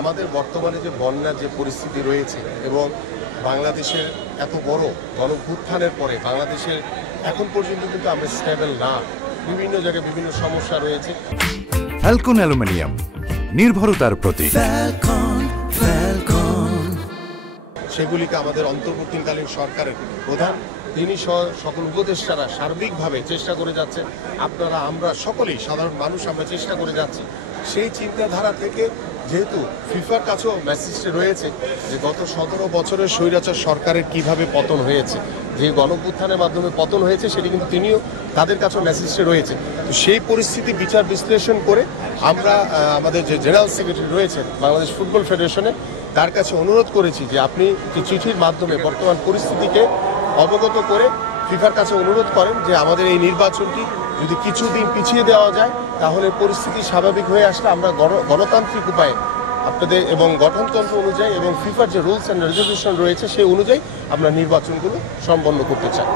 আমাদের বর্তমানে যে বন্যার যে পরিস্থিতি রয়েছে এবং বাংলাদেশের এত বড় গণভ্যুত্থানের পরে বাংলাদেশের এখন পর্যন্ত কিন্তু আমরা স্টেবল না, বিভিন্ন জায়গায় বিভিন্ন সমস্যা রয়েছে। ফ্যালকন অ্যালুমিনিয়াম, নির্ভরতার প্রতীক। সেগুলিকে আমাদের অন্তর্বর্তীকালীন সরকারের প্রধান তিনি সকল উপদেষ্টারা সার্বিকভাবে চেষ্টা করে যাচ্ছেন। আপনারা আমরা সকলেই সাধারণ মানুষ আমরা চেষ্টা করে যাচ্ছি সেই চিন্তাধারা থেকে, যেহেতু ফিফার কাছেও মেসেজটি রয়েছে যে গত 17 বছরের স্বৈরাচার সরকারের কিভাবে পতন হয়েছে, যে গণভ্যুত্থানের মাধ্যমে পতন হয়েছে সেটি কিন্তু তিনিও তাদের কাছেও মেসেজটি রয়েছে। তো সেই পরিস্থিতি বিচার বিশ্লেষণ করে আমরা আমাদের যে জেনারেল সেক্রেটারি রয়েছেন বাংলাদেশ ফুটবল ফেডারেশনে তার কাছে অনুরোধ করেছি যে আপনি যে চিঠির মাধ্যমে বর্তমান পরিস্থিতিকে অবগত করে ফিফার কাছে অনুরোধ করেন যে আমাদের এই নির্বাচনটি যদি কিছুদিন পিছিয়ে দেওয়া যায় তাহলে পরিস্থিতি স্বাভাবিক হয়ে আসলে আমরা গণতান্ত্রিক উপায়ে আপনাদের এবং গঠনতন্ত্র অনুযায়ী এবং ফিফার যে রুলস অ্যান্ড রেজলিউশন রয়েছে সেই অনুযায়ী আমরা নির্বাচনগুলো সম্পন্ন করতে চাই।